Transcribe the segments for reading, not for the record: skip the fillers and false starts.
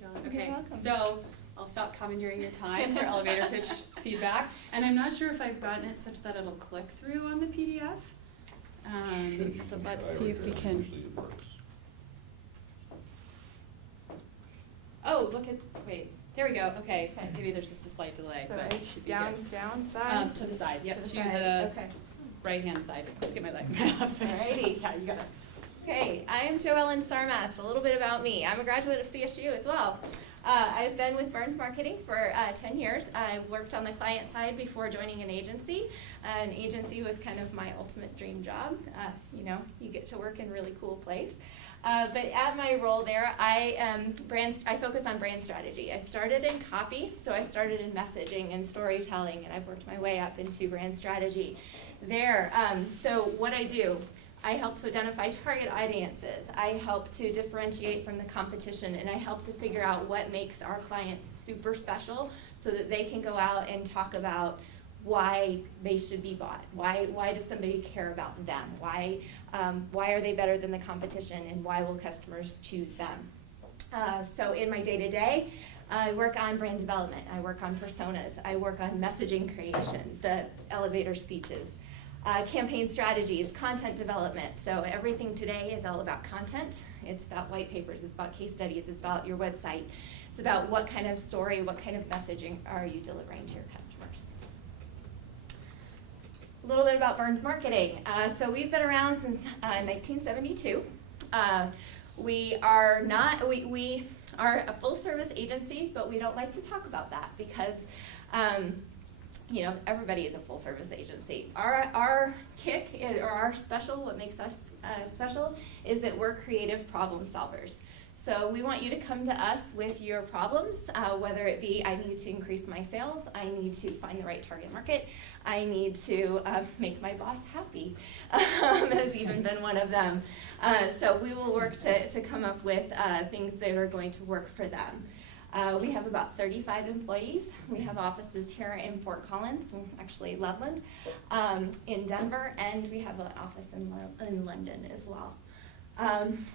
John. Okay, You're welcome. so I'll stop commandeering your time for elevator pitch feedback. And I'm not sure if I've gotten it such that it'll click through on the PDF. But let's see if we can. Oh, look at, wait, there we go. Okay, maybe there's just a slight delay, So but it should be down, good. down side? To the side, yep, to side. the Okay. right-hand side. Let's get my leg up. Alrighty. Yeah, you got it. Okay, I'm Joellen Sarmas. A little bit about me. I'm a graduate of CSU as well. I've been with Burns Marketing for 10 years. I worked on the client side before joining an agency. An agency was kind of my ultimate dream job. You know, you get to work in a really cool place. But at my role there, I focus on brand strategy. I started in copy, so I started in messaging and storytelling, and I've worked my way up into brand strategy there. So what I do, I help to identify target audiences. I help to differentiate from the competition, and I help to figure out what makes our clients super special so that they can go out and talk about why they should be bought. Why does somebody care about them? Why are they better than the competition, and why will customers choose them? So in my day-to-day, I work on brand development. I work on personas. I work on messaging creation, the elevator speeches. Campaign strategies, content development. So everything today is all about content. It's about white papers, it's about case studies, it's about your website. It's about what kind of story, what kind of messaging are you delivering to your customers. A little bit about Burns Marketing. So we've been around since 1972. We are a full service agency, but we don't like to talk about that because you know, everybody is a full service agency. Our kick, or our special, what makes us special, is that we're creative problem solvers. So we want you to come to us with your problems, whether it be I need to increase my sales, I need to find the right target market, I need to make my boss happy, has even been one of them. So we will work to come up with things that are going to work for them. We have about 35 employees. We have offices here in Fort Collins, actually Loveland, in Denver, and we have an office in London as well.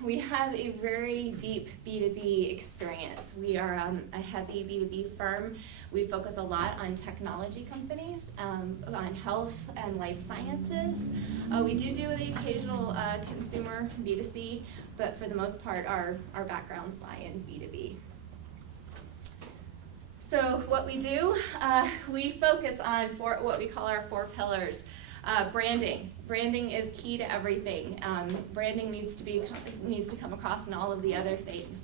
We have a very deep B2B experience. We are a heavy B2B firm. We focus a lot on technology companies, on health and life sciences. We do the occasional consumer B2C, but for the most part, our backgrounds lie in B2B. So what we do, we focus on what we call our 4 pillars. Branding. Branding is key to everything. Branding needs to come across in all of the other things.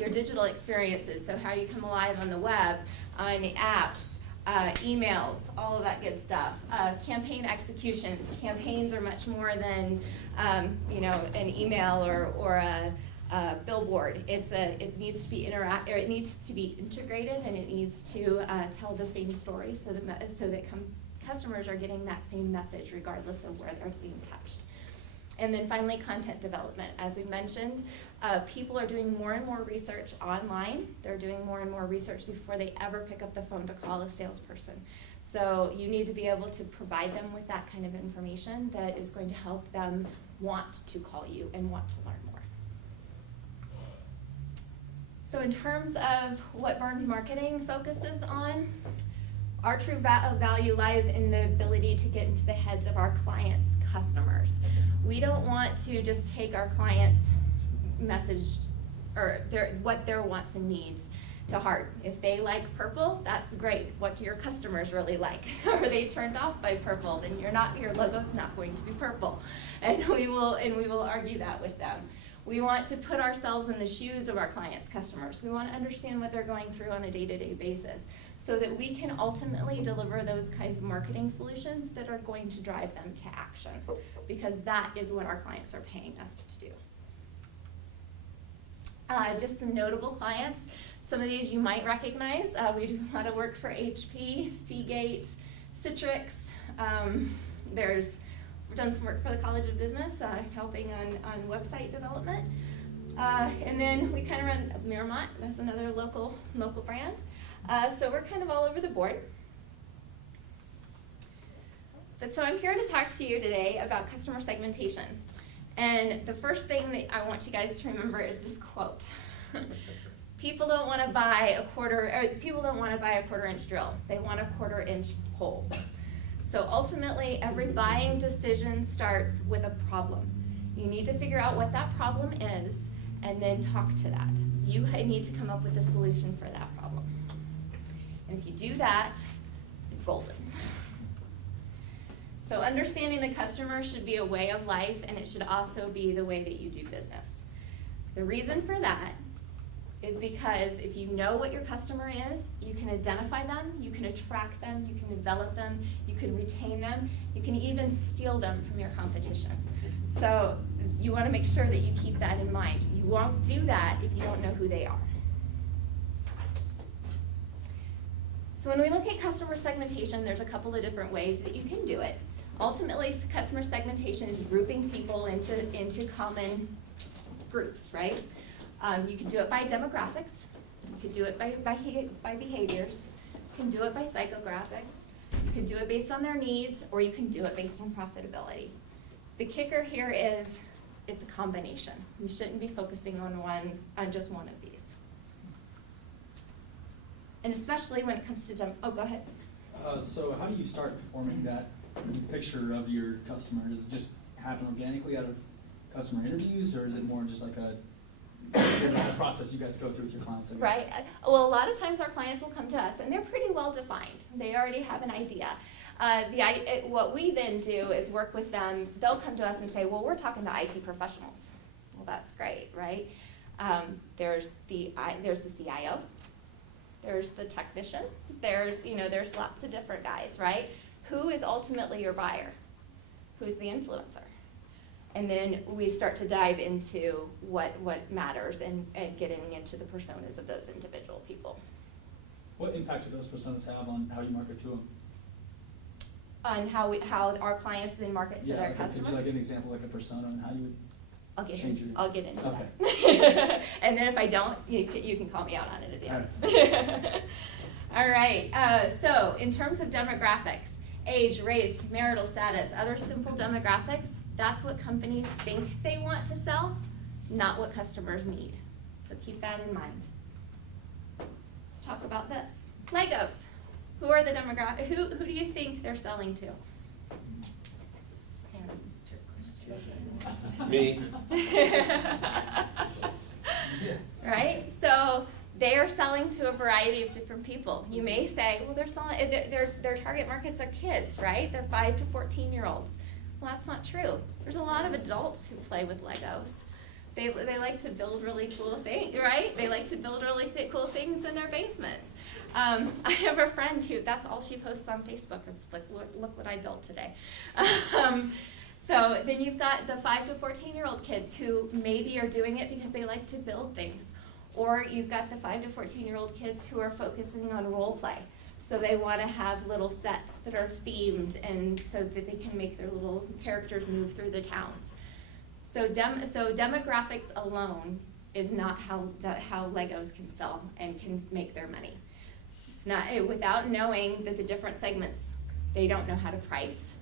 Your digital experiences, so how you come alive on the web, on the apps, emails, all of that good stuff. Campaign executions. Campaigns are much more than you know, an email or a billboard. It needs to be integrated, and it needs to tell the same story so that customers are getting that same message regardless of where they're being touched. And then finally, content development. As we mentioned, people are doing more and more research online. They're doing more and more research before they ever pick up the phone to call a salesperson. So you need to be able to provide them with that kind of information that is going to help them want to call you and want to learn more. So in terms of what Burns Marketing focuses on, our true value lies in the ability to get into the heads of our clients' customers. We don't want to just take our clients' message or what their wants and needs to heart. If they like purple, that's great. What do your customers really like? Are they turned off by purple? Then your logo's not going to be purple. And we will argue that with them. We want to put ourselves in the shoes of our clients' customers. We want to understand what they're going through on a day-to-day basis so that we can ultimately deliver those kinds of marketing solutions that are going to drive them to action, because that is what our clients are paying us to do. Just some notable clients. Some of these you might recognize. We do a lot of work for HP, Seagate, Citrix. We've done some work for the College of Business, helping on website development. And then we kind of run Miramont, that's another local brand. So we're kind of all over the board. But so I'm here to talk to you today about customer segmentation. And the first thing that I want you guys to remember is this quote. People don't want to buy a quarter-inch drill. They want a quarter-inch hole. So ultimately, every buying decision starts with a problem. You need to figure out what that problem is and then talk to that. You need to come up with a solution for that problem. And if you do that, you're golden. So understanding the customer should be a way of life, and it should also be the way that you do business. The reason for that is because if you know what your customer is, you can identify them, you can attract them, you can develop them, you can retain them, you can even steal them from your competition. So you want to make sure that you keep that in mind. You won't do that if you don't know who they are. So when we look at customer segmentation, there's a couple of different ways that you can do it. Ultimately, customer segmentation is grouping people into common groups, right? You can do it by demographics, you can do it by behaviors, you can do it by psychographics, you can do it based on their needs, or you can do it based on profitability. The kicker here is it's a combination. You shouldn't be focusing on just one of these. And especially when it comes to go ahead. So how do you start forming that picture of your customer? Does it just happen organically out of customer interviews, or is it more just like a process you guys go through with your clients? Right. Well, a lot of times our clients will come to us, and they're pretty well defined. They already have an idea. What we then do is work with them. They'll come to us and say, well, we're talking to IT professionals. Well, that's great, right? There's the CIO. There's the technician. There's lots of different guys, right? Who is ultimately your buyer? Who's the influencer? And then we start to dive into what matters and getting into the personas of those individual people. What impact do those personas have on how you market to them? On how our clients then market to their customers? Could you give an example, like a persona, on how you would I'll get into okay. that. And then if I don't, you can call me out on it at the end. All right. So in terms of demographics, age, race, marital status, other simple demographics, that's what companies think they want to sell, not what customers need. So keep that in mind. Let's talk about this. Legos. Who are the demographic? Who do you think they're selling to? Me. Right? So they are selling to a variety of different people. You may say, well, they're selling, their target markets are kids, right? They're 5 to 14-year-olds. Well, that's not true. There's a lot of adults who play with Legos. They like to build really cool things, right? They like to build really cool things in their basements. I have a friend who, that's all she posts on Facebook. It's like, look what I built today. So then you've got the 5 to 14-year-old kids who maybe are doing it because they like to build things. Or you've got the 5 to 14-year-old kids who are focusing on role play. So they want to have little sets that are themed, and so that they can make their little characters move through the towns. So demographics alone is not how Legos can sell and can make their money. It's not without knowing that the different segments, they don't know how to price.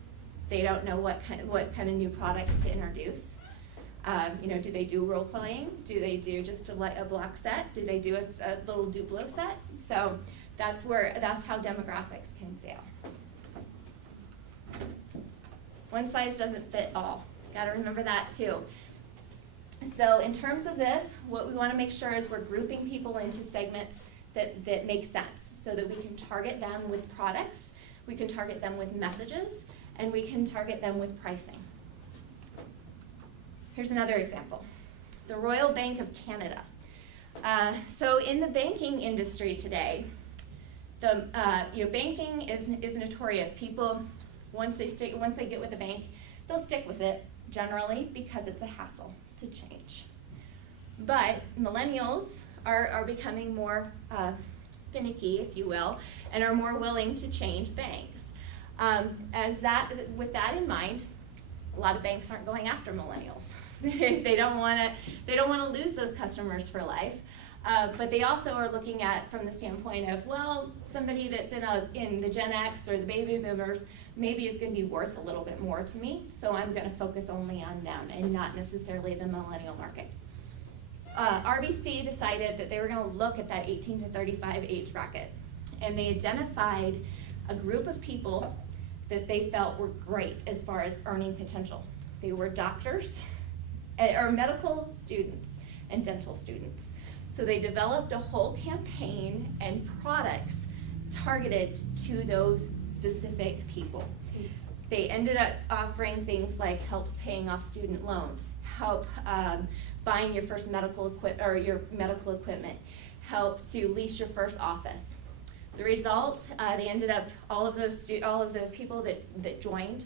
They don't know what kind of new products to introduce. Do they do role playing? Do they do just a block set? Do they do a little Duplo set? So that's how demographics can fail. One size doesn't fit all. Got to remember that too. So in terms of this, what we want to make sure is we're grouping people into segments that make sense, so that we can target them with products, we can target them with messages, and we can target them with pricing. Here's another example. The Royal Bank of Canada. So in the banking industry today, banking is notorious. People, once they get with a bank, they'll stick with it generally because it's a hassle to change. But millennials are becoming more finicky, if you will, and are more willing to change banks. With that in mind, a lot of banks aren't going after millennials. They don't want to lose those customers for life. But they also are looking at from the standpoint of, well, somebody that's in the Gen X or the baby boomers maybe is going to be worth a little bit more to me, so I'm going to focus only on them and not necessarily the millennial market. RBC decided that they were gonna look at that 18 to 35 age bracket. And they identified a group of people that they felt were great as far as earning potential. They were doctors, or medical students and dental students. So they developed a whole campaign and products targeted to those specific people. They ended up offering things like helps paying off student loans, help buying your first medical equipment, help to lease your first office. The result, they ended up all of those people that joined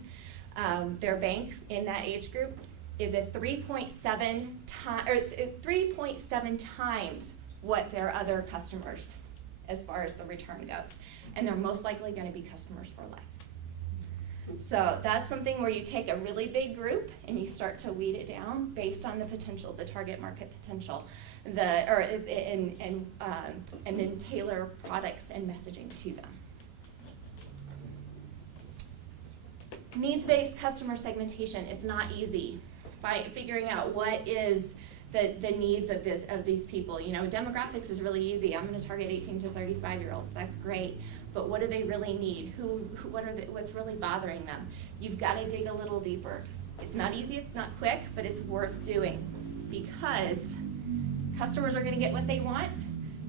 their bank in that age group is a 3.7 times what their other customers as far as the return goes, and they're most likely going to be customers for life. So that's something where you take a really big group and you start to weed it down based on the potential, the target market potential, and then tailor products and messaging to them. Needs-based customer segmentation is not easy. Figuring out what is the needs of these people. You know, demographics is really easy. I'm going to target 18 to 35-year-olds. That's great. But what do they really need? What's really bothering them? You've got to dig a little deeper. It's not easy, it's not quick, but it's worth doing because customers are going to get what they want.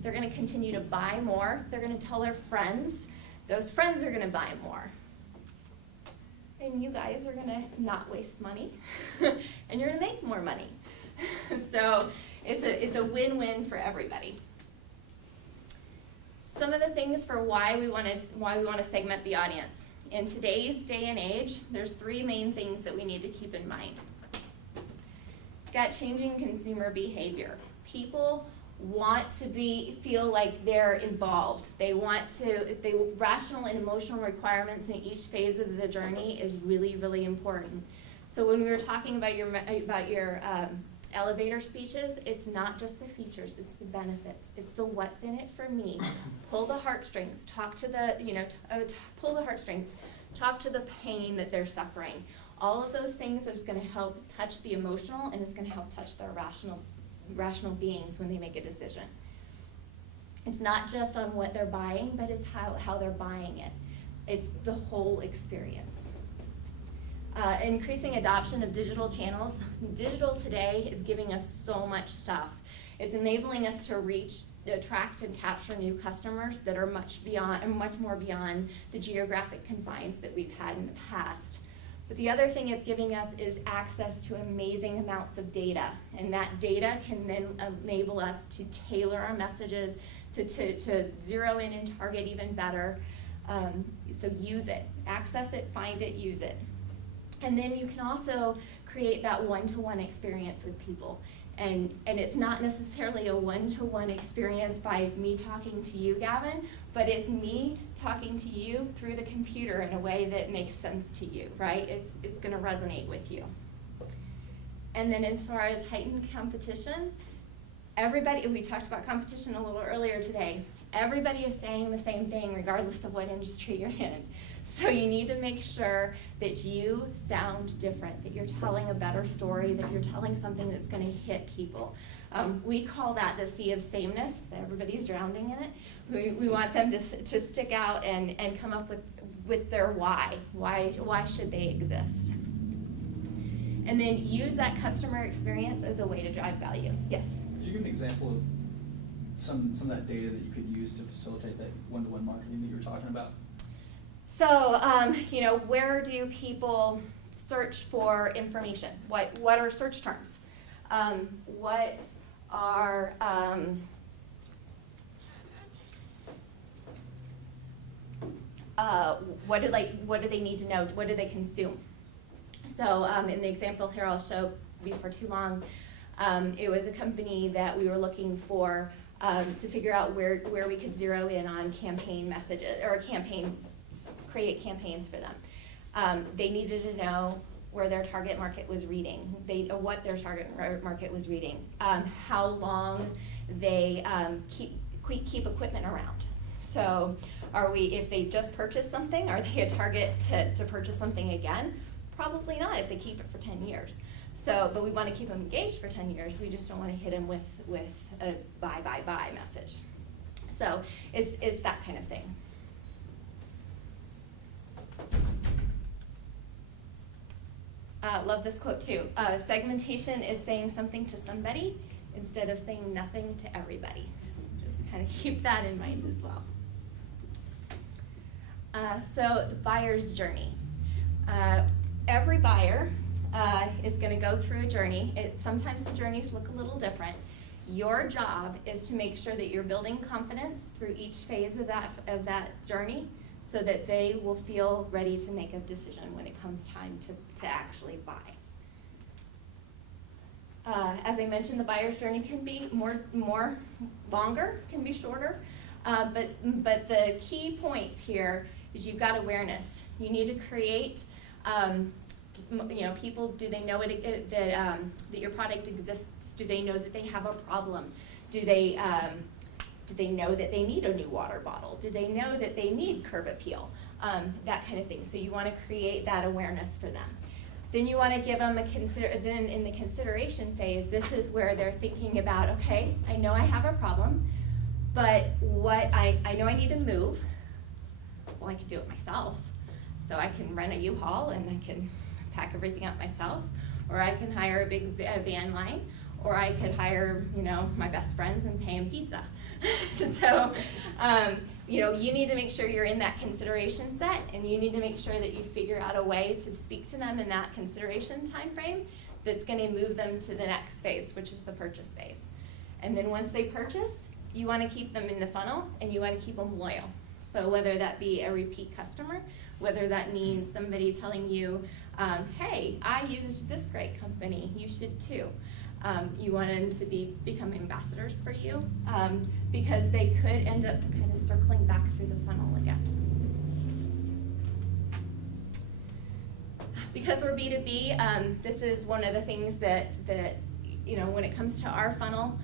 They're going to continue to buy more. They're going to tell their friends. Those friends are going to buy more. And you guys are going to not waste money, and you're going to make more money. So it's a win-win for everybody. Some of the things for why we want to segment the audience. In today's day and age, there's 3 main things that we need to keep in mind. Got changing consumer behavior. People want to feel like they're involved. Rational and emotional requirements in each phase of the journey is really, really important. So when we were talking about your elevator speeches, it's not just the features, it's the benefits. It's the what's in it for me. Pull the heartstrings, pull the heartstrings, talk to the pain that they're suffering. All of those things are just gonna help touch the emotional, and it's gonna help touch their rational beings when they make a decision. It's not just on what they're buying, but it's how they're buying it. It's the whole experience. Increasing adoption of digital channels. Digital today is giving us so much stuff. It's enabling us to reach, attract, and capture new customers that are much more beyond the geographic confines that we've had in the past. But the other thing it's giving us is access to amazing amounts of data, and that data can then enable us to tailor our messages, to zero in and target even better. So use it, access it, find it, use it. And then you can also create that one-to-one experience with people. And it's not necessarily a one-to-one experience by me talking to you, Gavin, but it's me talking to you through the computer in a way that makes sense to you, right? It's gonna resonate with you. And then as far as heightened competition, we talked about competition a little earlier today. Everybody is saying the same thing regardless of what industry you're in. So you need to make sure that you sound different, that you're telling a better story, that you're telling something that's going to hit people. We call that the sea of sameness. Everybody's drowning in it. We want them to stick out and come up with their why. Why should they exist? And then use that customer experience as a way to drive value. Yes? Could you give an example of some of that data that you could use to facilitate that one-to-one marketing that you were talking about? So, where do people search for information? What are search terms? What do they need to know? What do they consume? So, in the example here I'll show before too long, it was a company that we were looking for to figure out where we could zero in on campaign messages or create campaigns for them. They needed to know where their target market was reading, what their target market was reading, how long they keep equipment around. So if they just purchased something, are they a target to purchase something again? Probably not if they keep it for 10 years. So, but we want to keep them engaged for 10 years. We just don't want to hit them with a buy, buy, buy message. So it's that kind of thing. Love this quote too. Segmentation is saying something to somebody instead of saying nothing to everybody. So just kind of keep that in mind as well. So the buyer's journey. Every buyer is going to go through a journey. Sometimes the journeys look a little different. Your job is to make sure that you're building confidence through each phase of that journey, so that they will feel ready to make a decision when it comes time to actually buy. As I mentioned, the buyer's journey can be more longer, can be shorter, but the key points here is you've got awareness. You need to create, people, do they know that your product exists? Do they know that they have a problem? Do they know that they need a new water bottle? Do they know that they need curb appeal? That kind of thing. So you want to create that awareness for them. Then you want to give them then in the consideration phase, this is where they're thinking about, okay, I know I have a problem, but I know I need to move. Well, I can do it myself. So I can rent a U-Haul and I can pack everything up myself, or I can hire a big van line, or I could hire, my best friends and pay them pizza. So, you need to make sure you're in that consideration set, and you need to make sure that you figure out a way to speak to them in that consideration time frame that's going to move them to the next phase, which is the purchase phase. And then once they purchase, you want to keep them in the funnel, and you want to keep them loyal. So whether that be a repeat customer, whether that means somebody telling you, hey, I used this great company, you should too. You want them to become ambassadors for you, because they could end up kind of circling back through the funnel again. Because we're B2B, this is one of the things that when it comes to our funnel,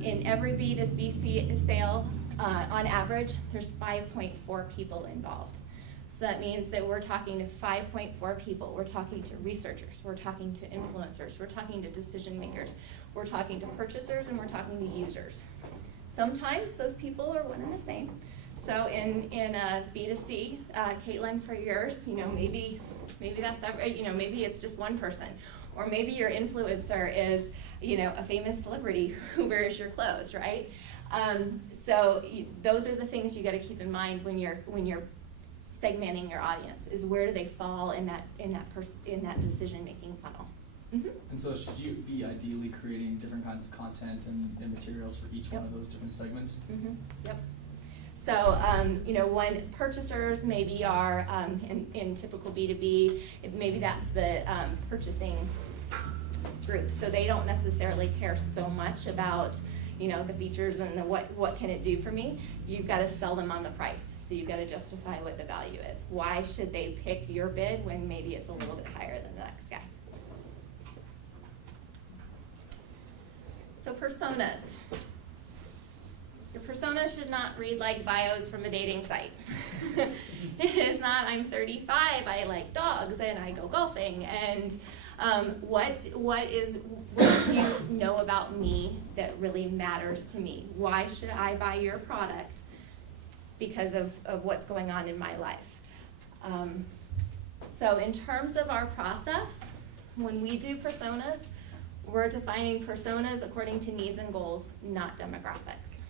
in every B2B sale, on average, there's 5.4 people involved. So that means that we're talking to 5.4 people. We're talking to researchers, we're talking to influencers, we're talking to decision makers, we're talking to purchasers, and we're talking to users. Sometimes those people are one and the same. So in B2C, Caitlin, for yours, maybe that's maybe it's just one person, or maybe your influencer is a famous celebrity who wears your clothes, right? So those are the things you got to keep in mind when you're segmenting your audience, is where do they fall in that decision-making funnel. Mm-hmm. And so should you be ideally creating different kinds of content and materials for each one of those different segments? Mm-hmm. Yep. So, when purchasers maybe are, in typical B2B, maybe that's the purchasing group. So they don't necessarily care so much about the features and the what can it do for me. You've got to sell them on the price. So you've got to justify what the value is. Why should they pick your bid when maybe it's a little bit higher than the next guy? So personas. Your persona should not read like bios from a dating site. It is not, I'm 35, I like dogs, and I go golfing, and what do you know about me that really matters to me? Why should I buy your product? Because of what's going on in my life. So in terms of our process, when we do personas, we're defining personas according to needs and goals, not demographics.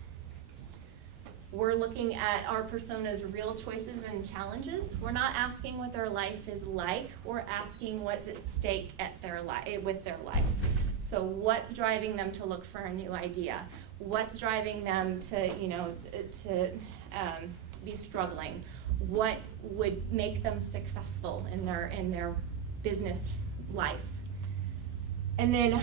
We're looking at our personas' real choices and challenges. We're not asking what their life is like. We're asking what's at stake with their life. So what's driving them to look for a new idea? What's driving them to be struggling? What would make them successful in their business life? And then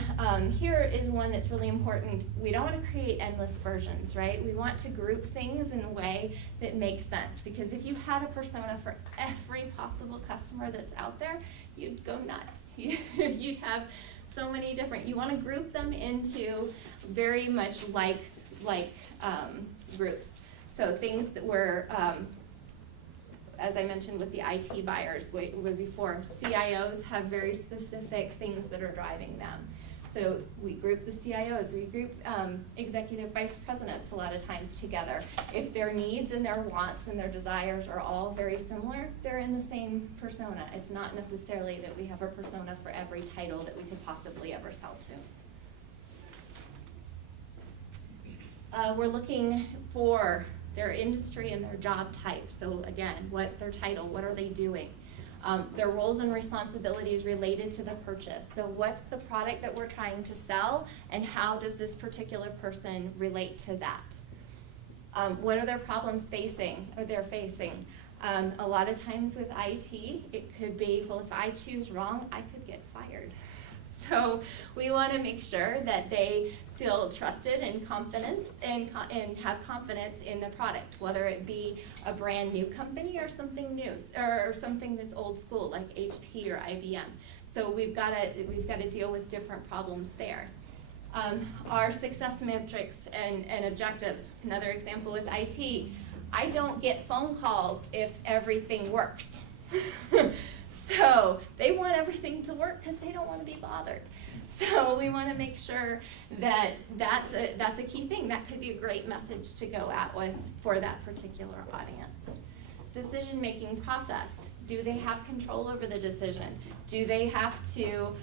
here is one that's really important. We don't want to create endless versions, right? We want to group things in a way that makes sense, because if you had a persona for every possible customer that's out there, you'd go nuts. You'd have so many different, you want to group them into very much like groups. So things that were as I mentioned with the IT buyers before, CIOs have very specific things that are driving them. So we group the CIOs, we group executive vice presidents a lot of times together. If their needs and their wants and their desires are all very similar, they're in the same persona. It's not necessarily that we have a persona for every title that we could possibly ever sell to. We're looking for their industry and their job type. So again, what's their title? What are they doing? Their roles and responsibilities related to the purchase. So what's the product that we're trying to sell, and how does this particular person relate to that? What are their problems they're facing? A lot of times with IT, it could be, well, if I choose wrong, I could get fired. So we want to make sure that they feel trusted and confident and have confidence in the product, whether it be a brand new company or something new, or something that's old school like HP or IBM. So we've got to deal with different problems there. Our success metrics and objectives. Another example with IT. I don't get phone calls if everything works. So they want everything to work because they don't want to be bothered. So we want to make sure that that's a key thing. That could be a great message to go out with for that particular audience. Decision-making process. Do they have control over the decision? Do they have to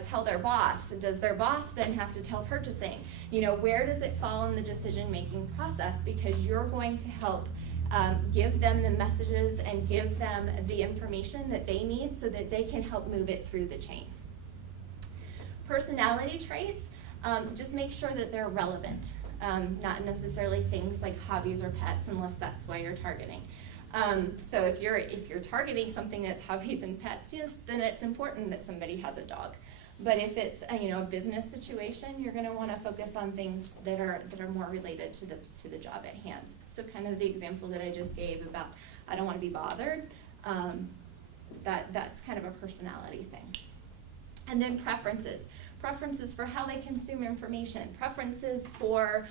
tell their boss? Does their boss then have to tell purchasing? You know, where does it fall in the decision-making process? Because you're going to help give them the messages and give them the information that they need so that they can help move it through the chain. Personality traits, just make sure that they're relevant, not necessarily things like hobbies or pets, unless that's why you're targeting. So if you're targeting something that's hobbies and pets, yes, then it's important that somebody has a dog. But if it's a business situation, you're going to want to focus on things that are more related to the job at hand. So kind of the example that I just gave about I don't want to be bothered, that's kind of a personality thing. And then preferences for how they consume information, preferences for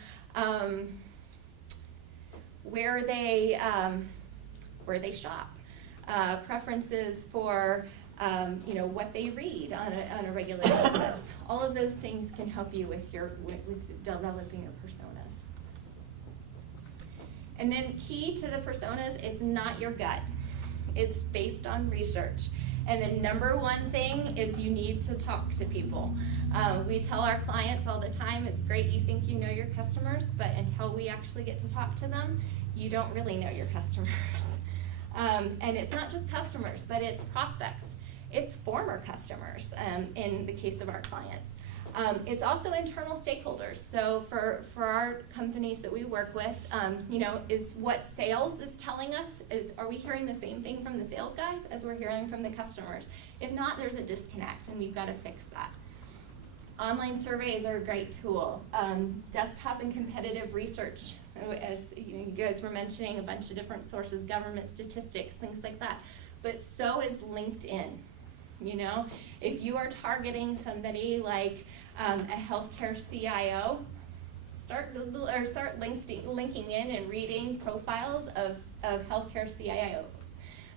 where they shop, preferences for what they read on a regular basis. All of those things can help you with developing your personas. And then key to the personas, it's not your gut. It's based on research. And the number one thing is you need to talk to people. We tell our clients all the time, it's great you think you know your customers, but until we actually get to talk to them, you don't really know your customers. And it's not just customers, but it's prospects. It's former customers in the case of our clients. It's also internal stakeholders. So for our companies that we work with, is what sales is telling us, are we hearing the same thing from the sales guys as we're hearing from the customers? If not, there's a disconnect and we've got to fix that. Online surveys are a great tool. Desktop and competitive research, as you guys were mentioning, a bunch of different sources, government statistics, things like that. But so is LinkedIn. If you are targeting somebody like a healthcare CIO, start linking in and reading profiles of healthcare CIOs,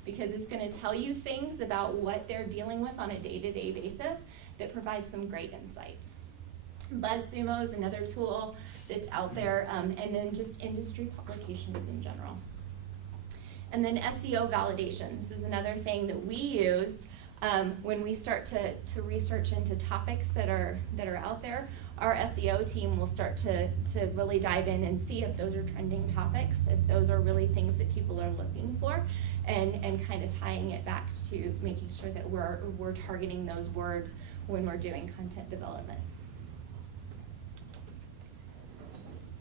because it's going to tell you things about what they're dealing with on a day-to-day basis that provides some great insight. BuzzSumo is another tool that's out there, and then just industry publications in general. And then SEO validation. This is another thing that we use when we start to research into topics that are out there. Our SEO team will start to really dive in and see if those are trending topics, if those are really things that people are looking for, and kind of tying it back to making sure that we're targeting those words when we're doing content development.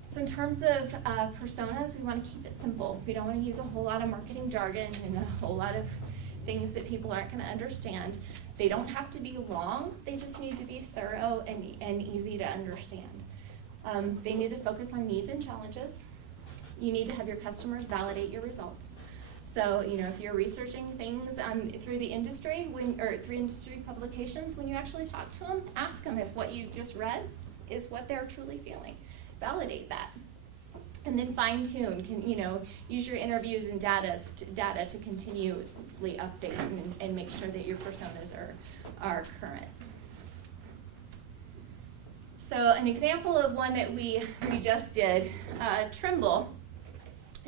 So in terms of personas, we want to keep it simple. We don't want to use a whole lot of marketing jargon and a whole lot of things that people aren't going to understand. They don't have to be long, they just need to be thorough and easy to understand. They need to focus on needs and challenges. You need to have your customers validate your results. So, if you're researching things through the industry, through industry publications, when you actually talk to them, ask them if what you just read is what they're truly feeling. Validate that. And then fine tune, use your interviews and data to continually update and make sure that your personas are current. So an example of one that we just did, Trimble.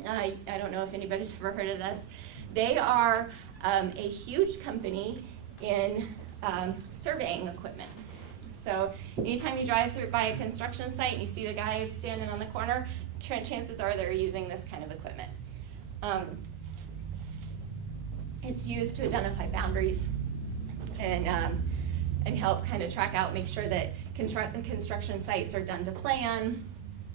I don't know if anybody's ever heard of this. They are a huge company in surveying equipment. So anytime you drive by a construction site and you see the guys standing on the corner, chances are they're using this kind of equipment. It's used to identify boundaries and help kind of track out, make sure that construction sites are done to plan.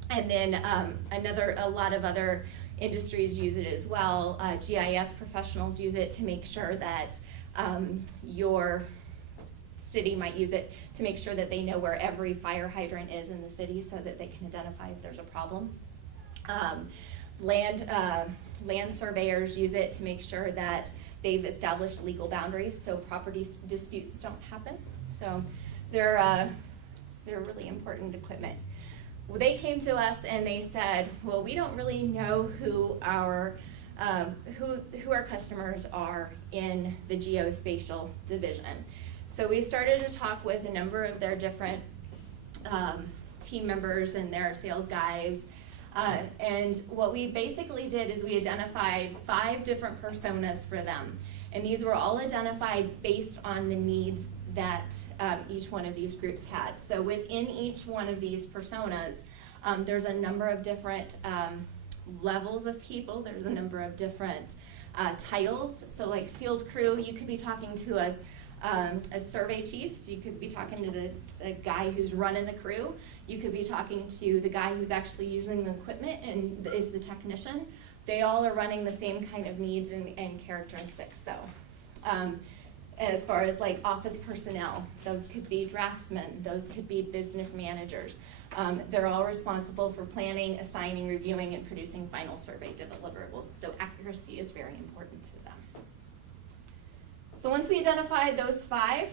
And then a lot of other industries use it as well. GIS professionals use it to make sure that your city might use it to make sure that they know where every fire hydrant is in the city so that they can identify if there's a problem. Land surveyors use it to make sure that they've established legal boundaries so property disputes don't happen. So they're really important equipment. Well, they came to us and they said, well, we don't really know who our customers are in the geospatial division. So we started to talk with a number of their different team members and their sales guys. And what we basically did is we identified 5 different personas for them. And these were all identified based on the needs that each one of these groups had. So within each one of these personas, there's a number of different levels of people. There's a number of different titles. So like field crew, you could be talking to a survey chief, so you could be talking to the guy who's running the crew. You could be talking to the guy who's actually using the equipment and is the technician. They all are running the same kind of needs and characteristics though. As far as like office personnel, those could be draftsmen, those could be business managers. They're all responsible for planning, assigning, reviewing, and producing final survey deliverables. So accuracy is very important to them. So once we identified those 5,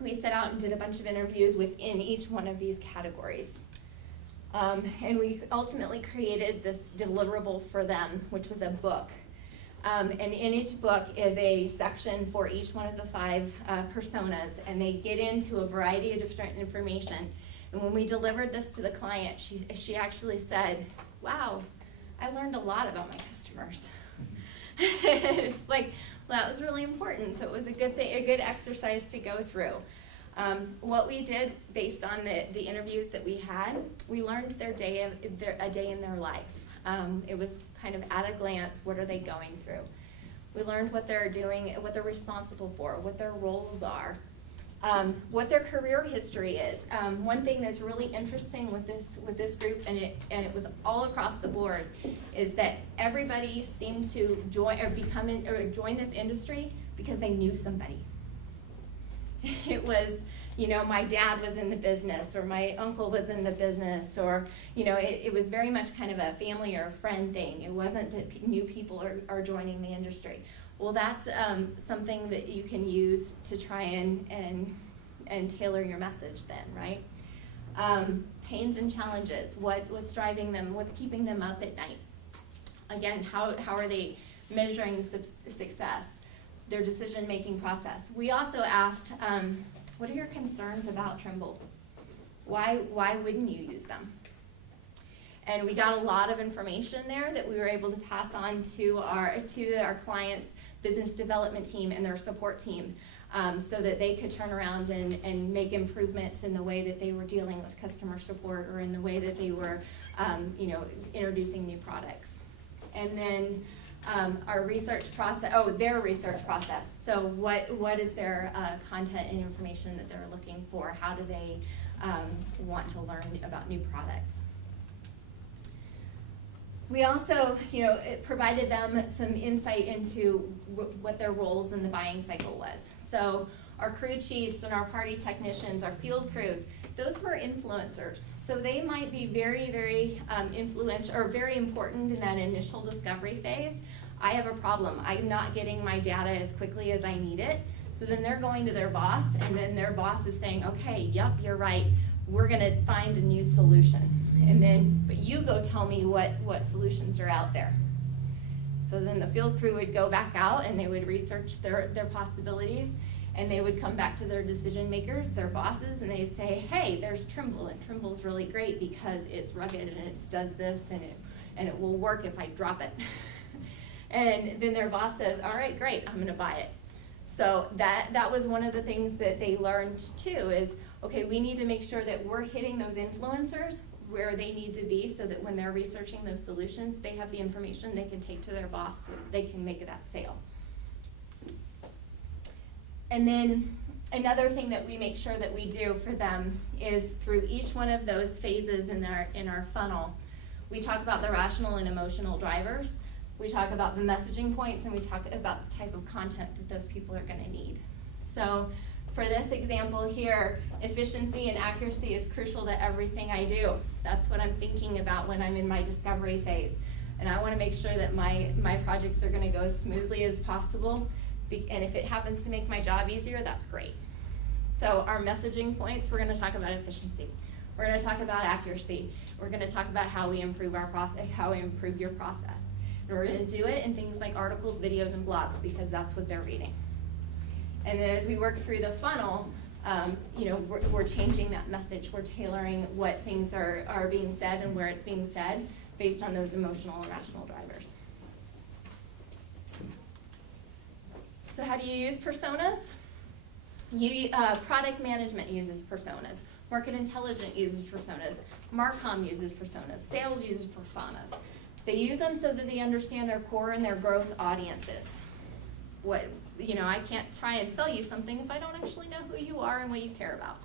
we set out and did a bunch of interviews within each one of these categories. And we ultimately created this deliverable for them, which was a book. And in each book is a section for each one of the 5 personas, and they get into a variety of different information. And when we delivered this to the client, she actually said, wow, I learned a lot about my customers. It's like, well, that was really important. So it was a good thing, a good exercise to go through. What we did based on the interviews that we had, we learned a day in their life. It was kind of at a glance, what are they going through? We learned what they're doing, what they're responsible for, what their roles are, what their career history is. One thing that's really interesting with this group, and it was all across the board, is that everybody seemed to join this industry because they knew somebody. It was, my dad was in the business, or my uncle was in the business, or, it was very much kind of a family or a friend thing. It wasn't that new people are joining the industry. Well, that's something that you can use to try and tailor your message then, right? Pains and challenges, what's driving them, what's keeping them up at night? Again, how are they measuring success? Their decision-making process. We also asked, what are your concerns about Trimble? Why wouldn't you use them? And we got a lot of information there that we were able to pass on to our clients' business development team and their support team, so that they could turn around and make improvements in the way that they were dealing with customer support, or in the way that they were introducing new products. And then our research process, their research process. So what is their content and information that they're looking for? How do they want to learn about new products? We also, it provided them some insight into what their roles in the buying cycle was. So our crew chiefs and our party technicians, our field crews, those were influencers. So they might be very, very influential or very important in that initial discovery phase. I have a problem. I'm not getting my data as quickly as I need it. So then they're going to their boss, and then their boss is saying, okay, yep, you're right. We're gonna find a new solution. but you go tell me what solutions are out there. So then the field crew would go back out and they would research their possibilities, and they would come back to their decision makers, their bosses, and they'd say, hey, there's Trimble, and Trimble's really great because it's rugged and it does this and it will work if I drop it. And then their boss says, all right, great, I'm gonna buy it. So that was one of the things that they learned too, is, okay, we need to make sure that we're hitting those influencers where they need to be, so that when they're researching those solutions, they have the information they can take to their boss so they can make that sale. And then another thing that we make sure that we do for them is, through each one of those phases in our funnel, we talk about the rational and emotional drivers, we talk about the messaging points, and we talk about the type of content that those people are gonna need. So for this example here, efficiency and accuracy is crucial to everything I do. That's what I'm thinking about when I'm in my discovery phase. And I wanna make sure that my projects are gonna go as smoothly as possible. And if it happens to make my job easier, that's great. So our messaging points, we're gonna talk about efficiency. We're gonna talk about accuracy. We're gonna talk about how we improve our process, how we improve your process. And we're gonna do it in things like articles, videos, and blogs, because that's what they're reading. And then as we work through the funnel, we're changing that message. We're tailoring what things are being said and where it's being said based on those emotional and rational drivers. So how do you use personas? Product management uses personas. Market intelligence uses personas. Marcom uses personas. Sales uses personas. They use them so that they understand their core and their growth audiences. I can't try and sell you something if I don't actually know who you are and what you care about.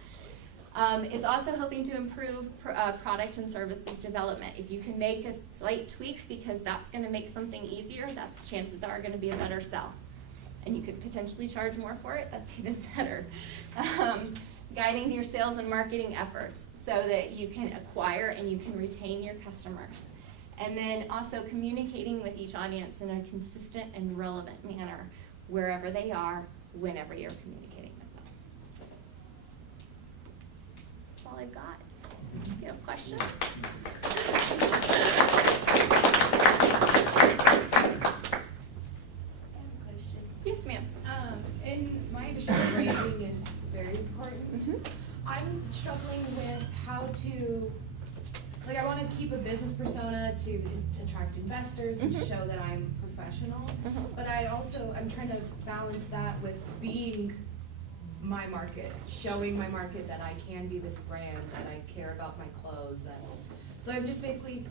It's also helping to improve product and services development. If you can make a slight tweak because that's gonna make something easier, that's chances are gonna be a better sell. And you could potentially charge more for it, that's even better. Guiding your sales and marketing efforts so that you can acquire and you can retain your customers. And then also communicating with each audience in a consistent and relevant manner, wherever they are, whenever you're communicating with them. That's all I've got. If you have questions. Yes, ma'am. In my industry, branding is very important. Mm-hmm. I'm struggling with how to, I want to keep a business persona to attract investors and to Mhm. show that I'm professional. Mhm. But I'm trying to balance that with being my market, showing my market that I can be this brand, that I care about my clothes. So I'm just basically,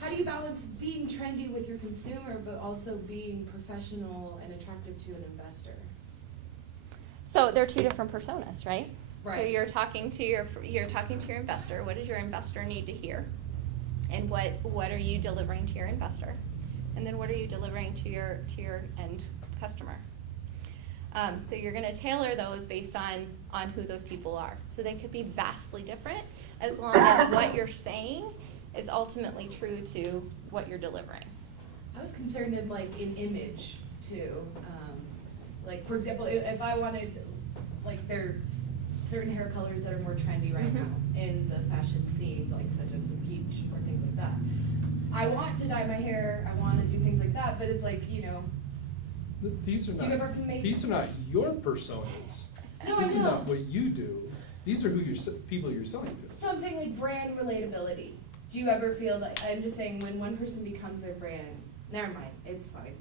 how do you balance being trendy with your consumer, but also being professional and attractive to an investor? So they're two different personas, right? So Right. you're talking to your investor. What does your investor need to hear? And what are you delivering to your investor? And then what are you delivering to your end customer? So you're gonna tailor those based on who those people are. So they could be vastly different, as long as what you're saying is ultimately true to what you're delivering. I was concerned in image too. For example, if I wanted, there's certain hair colors that are more trendy right Mhm. now in the fashion scene, such as the peach or things like that. I want to dye my hair, I want to do things like that, but it's These are do you ever make? these are not your personas. No, This I is know. not what you do. These are people you're selling to. So I'm saying brand relatability. Do you ever feel I'm just saying when one person becomes their brand, never mind, it's fine.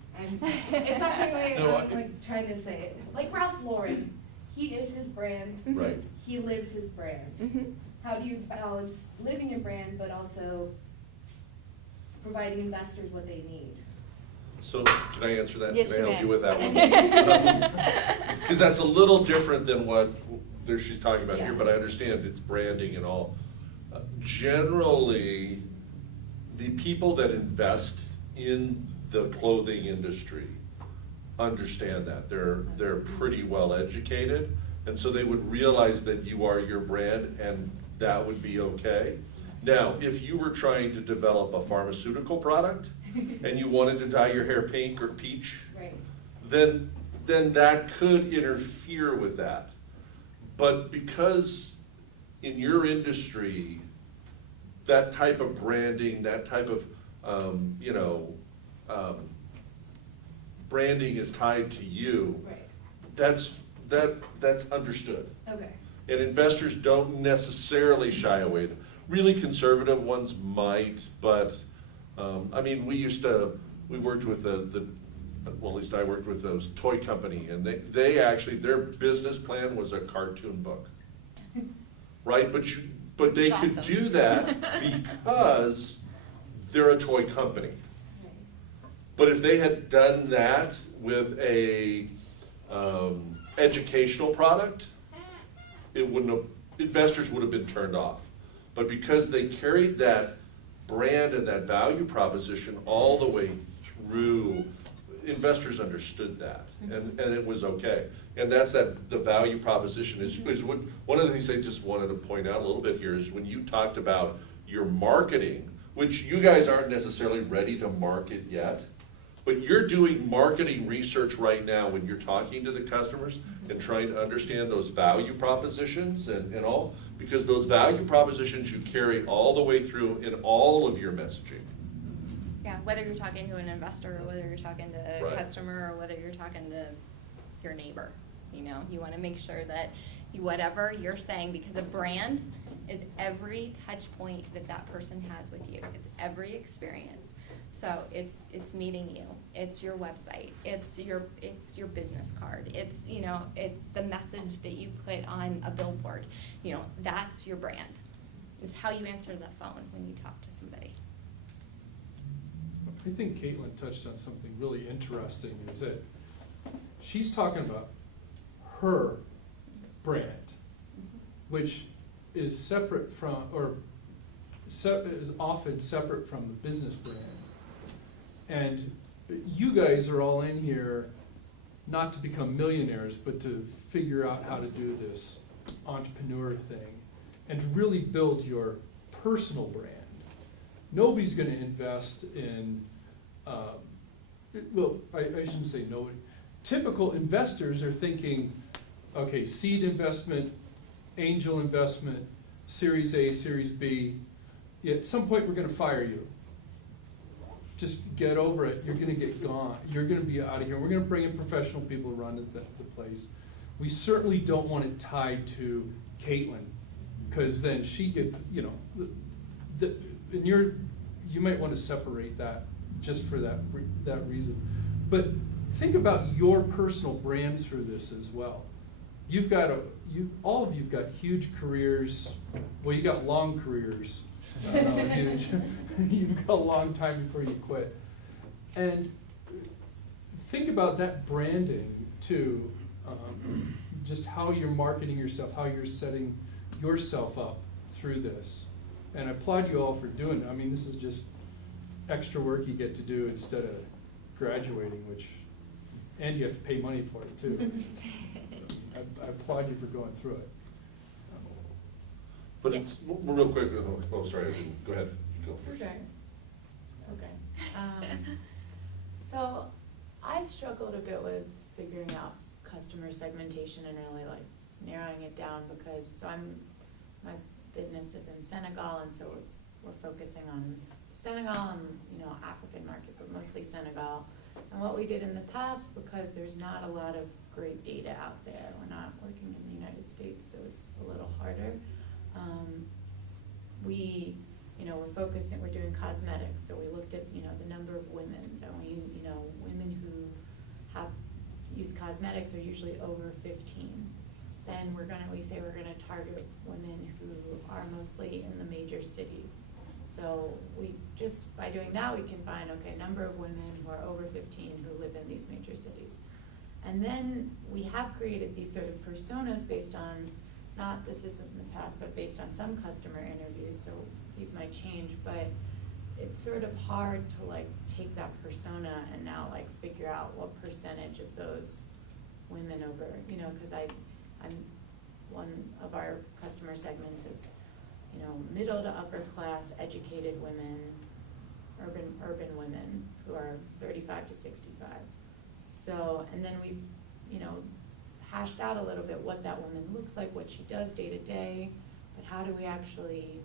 It's not the way No, I'm trying to say it. Like Ralph Lauren, he is his brand, Mhm. Right. he lives his brand. Mhm. How do you balance living your brand but also providing investors what they need? So can I answer that? Yes, Can I you help you may. with that one? Because that's a little different than what she's talking about here, Yeah. but I understand it's branding and all. Generally, the people that invest in the clothing industry understand that. They're pretty well educated, and so they would realize that you are your brand and that would be okay. Now, if you were trying to develop a pharmaceutical product and you wanted to dye your hair pink or peach, Right. then that could interfere with that. But because in your industry, that type of branding, that type of, branding is tied to you, Right, that's understood. okay. And investors don't necessarily shy away. Really conservative ones might, but, I mean, we worked with well, at least I worked with those toy company, and they actually, their business plan was a cartoon book. Right, but they That's could awesome. do that because they're a toy company. Right. But if they had done that with a educational product, investors would have been turned off. But because they carried that brand and that value proposition all the way through, investors understood that, and it was okay. And that's the value proposition is what, one of the things I just wanted to point out a little bit here is when you talked about your marketing, which you guys aren't necessarily ready to market yet, but you're doing marketing research right now when you're talking to the customers and trying to understand those value propositions and all, because those value propositions you carry all the way through in all of your messaging. Yeah, whether you're talking to an investor, or whether you're talking to a Right. customer, or whether you're talking to your neighbor, you wanna make sure that whatever you're saying, because a brand is every touch point that that person has with you. It's every experience. So it's meeting you, it's your website, it's your business card, it's the message that you put on a billboard. That's your brand. It's how you answer the phone when you talk to somebody. I think Caitlin touched on something really interesting, is that she's talking about her brand, which is separate from, or is often separate from the business brand. And you guys are all in here not to become millionaires, but to figure out how to do this entrepreneur thing and to really build your personal brand. Nobody's gonna invest in, well, I shouldn't say nobody. Typical investors are thinking, okay, seed investment, angel investment, Series A, Series B. At some point, we're gonna fire you. Just get over it, you're gonna get gone, you're gonna be out of here, we're gonna bring in professional people to run the place. We certainly don't want it tied to Caitlin, because then she gets, and you might wanna separate that just for that reason. But think about your personal brand through this as well. All of you've got huge careers, well, you got long careers. Huge. You've got a long time before you quit. And think about that branding too, just how you're marketing yourself, how you're setting yourself up through this. And I applaud you all for doing it. I mean, this is just extra work you get to do instead of graduating, and you have to pay money for it too. I applaud you for going through it. But it's, real quick, sorry, go ahead, go first. Okay. Okay. So I've struggled a bit with figuring out customer segmentation and really like narrowing it down because my business is in Senegal, and so we're focusing on Senegal and African market, but mostly Senegal. And what we did in the past, because there's not a lot of great data out there, we're not working in the United States, so it's a little harder. We're doing cosmetics, so we looked at, the number of women, and women who have used cosmetics are usually over 15. Then we say we're gonna target women who are mostly in the major cities. So by doing that, we can find, number of women who are over 15 who live in these major cities. And then we have created these sort of personas based on, this isn't in the past, but based on some customer interviews, so these might change, but it's sort of hard to take that persona and now figure out what percentage of those women over, because I'm one of our customer segments is, middle to upper class educated women, urban women who are 35 to 65. So, and then we've, hashed out a little bit what that woman looks like, what she does day to day, but how do we actually,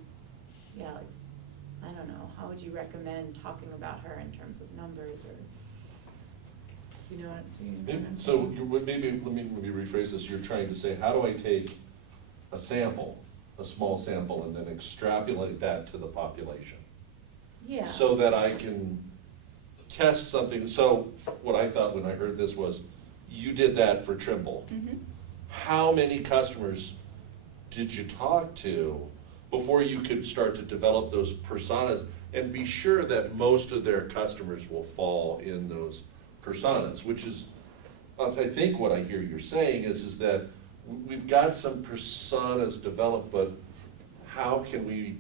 I don't know, how would you recommend talking about her in terms of numbers, or, do you know what I'm So saying? maybe, let me rephrase this, you're trying to say, how do I take a sample, a small sample, and then extrapolate that to the population? Yeah. So that I can test something. So what I thought when I heard this was, you did that for Trimble. Mhm. How many customers did you talk to before you could start to develop those personas and be sure that most of their customers will fall in those personas, which is, I think what I hear you're saying is that we've got some personas developed, but how can we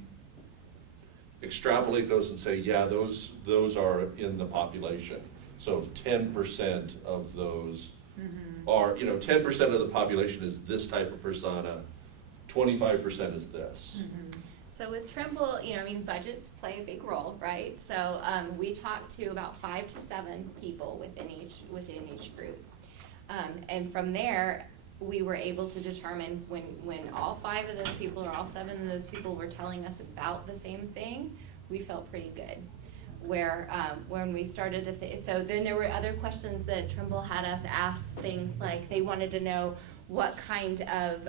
extrapolate those and say, yeah, those are in the population. So 10% of those are, 10% of the population is this type of persona, 25% is this. So with Trimble, budgets play a big role, right? So we talk to about 5 to 7 people within each group. And from there, we were able to determine when all 5 of those people or all 7 of those people were telling us about the same thing, we felt pretty good. Where when we started to so then there were other questions that Trimble had us ask, things like they wanted to know what kind of